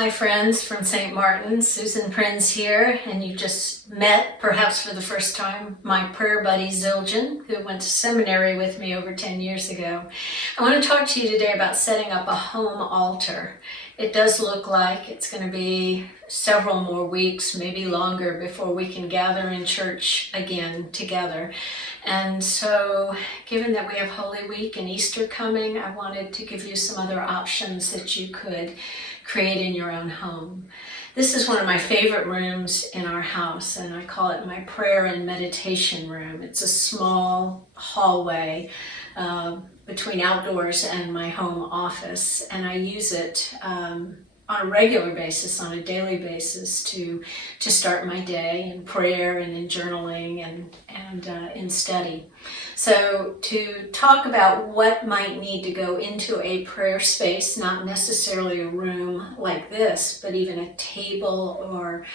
Hi friends from St. Martin, Susan Prinz here, and you just met, perhaps for the first time, my prayer buddy Zildjian, who went to seminary with me over 10 years ago. I want to talk to you today about setting up a home altar. It does look like it's going to be several more weeks, maybe longer, before we can gather in church again together. And so, given that we have Holy Week and Easter coming, I wanted to give you some other options that you could create in your own home. This is one of my favorite rooms in our house, and I call it my prayer and meditation room. It's a small hallway between outdoors and my home office, and I use it on a regular basis, on a daily basis, to start my day in prayer and in journaling and in study. So to talk about what might need to go into a prayer space, not necessarily a room like this, but even a table or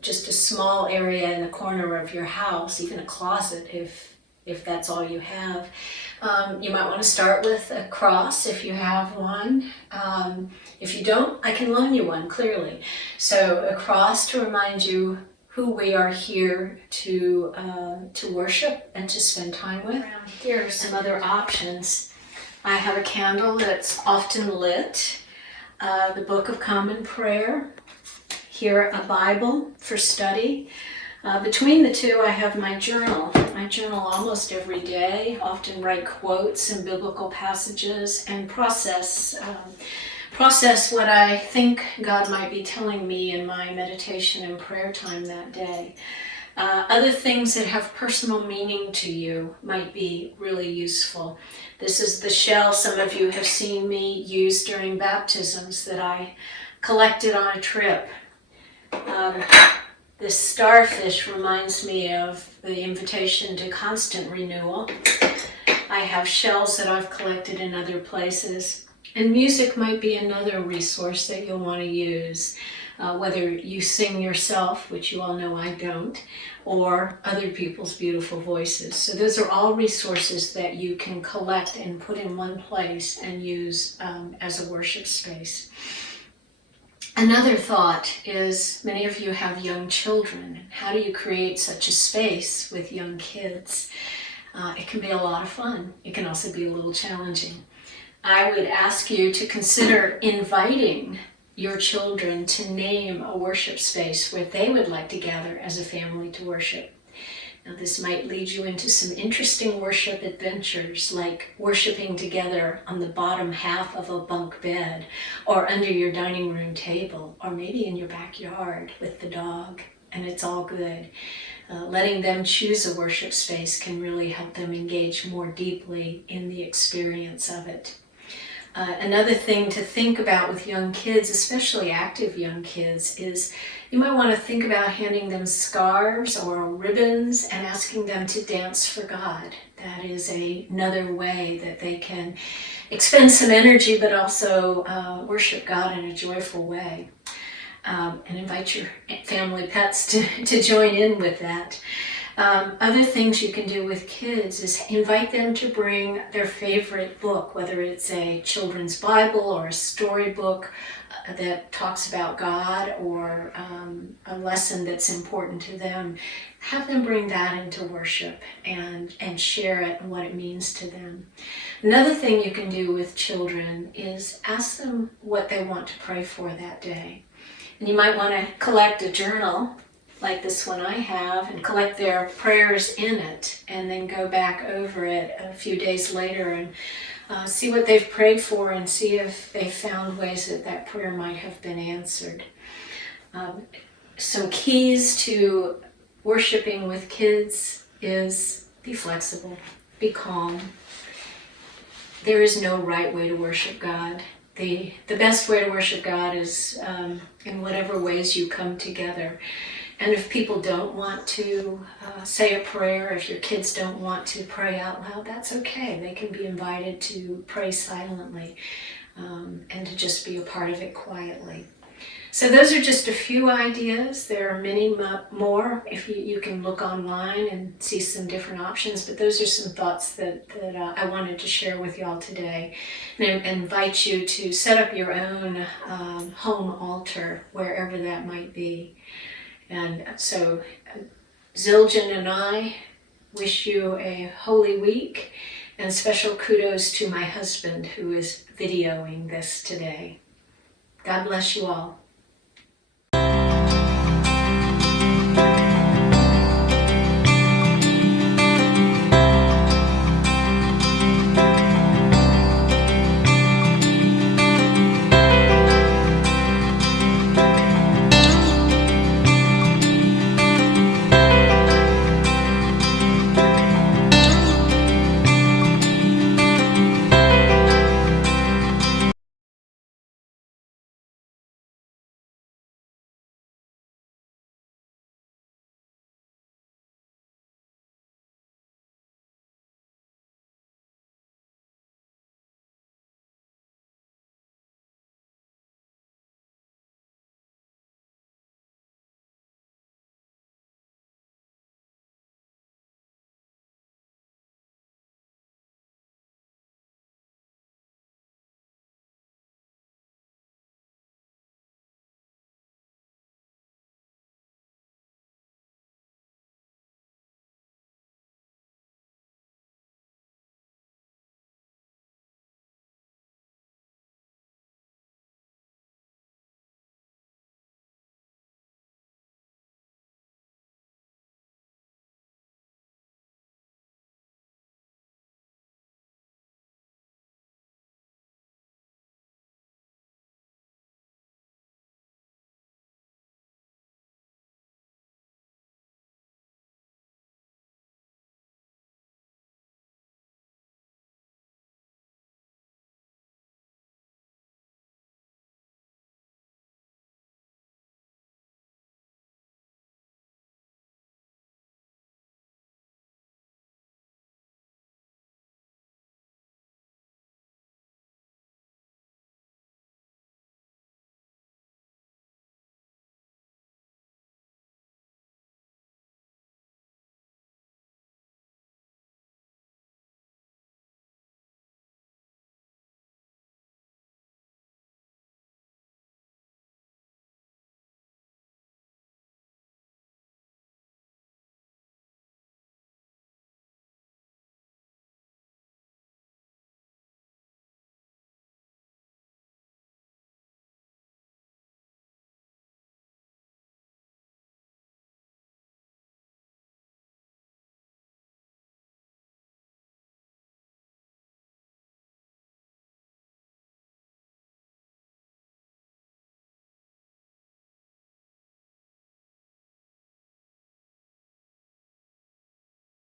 just a small area in the corner of your house, even a closet if that's all you have. You might want to start with a cross if you have one. If you don't, I can loan you one, clearly. So a cross to remind you who we are here to worship and to spend time with. Around here are some other options. I have a candle that's often lit, the Book of Common Prayer, here a Bible for study. Between the two, I have my journal. I journal almost every day, often write quotes and biblical passages and process what I think God might be telling me in my meditation and prayer time that day. Other things that have personal meaning to you might be really useful. This is the shell some of you have seen me use during baptisms that I collected on a trip. This starfish reminds me of the invitation to constant renewal. I have shells that I've collected in other places. And music might be another resource that you'll want to use, whether you sing yourself, which you all know I don't, or other people's beautiful voices. So those are all resources that you can collect and put in one place and use as a worship space. Another thought is, many of you have young children. How do you create such a space with young kids? It can be a lot of fun. It can also be a little challenging. I would ask you to consider inviting your children to name a worship space where they would like to gather as a family to worship. Now, this might lead you into some interesting worship adventures, like worshiping together on the bottom half of a bunk bed, or under your dining room table, or maybe in your backyard with the dog, and it's all good. Letting them choose a worship space can really help them engage more deeply in the experience of it. Another thing to think about with young kids, especially active young kids, is you might want to think about handing them scarves or ribbons and asking them to dance for God. That is another way that they can expend some energy but also worship God in a joyful way. And invite your family pets to join in with that. Other things you can do with kids is invite them to bring their favorite book, whether it's a children's Bible or a storybook that talks about God, or a lesson that's important to them. Have them bring that into worship and share it and what it means to them. Another thing you can do with children is ask them what they want to pray for that day. And you might want to collect a journal like this one I have, and collect their prayers in it, and then go back over it a few days later and see what they've prayed for, and see if they found ways that prayer might have been answered. Some keys to worshiping with kids is be flexible, be calm. There is no right way to worship God. The best way to worship God is in whatever ways you come together. And if people don't want to say a prayer, if your kids don't want to pray out loud, that's okay. They can be invited to pray silently and to just be a part of it quietly. So those are just a few ideas. There are many more. If you can look online and see some different options, but those are some thoughts that I wanted to share with y'all today. And I invite you to set up your own home altar, wherever that might be. And so Zildjian and I wish you a holy week, and special kudos to my husband who is videoing this today. God bless you all.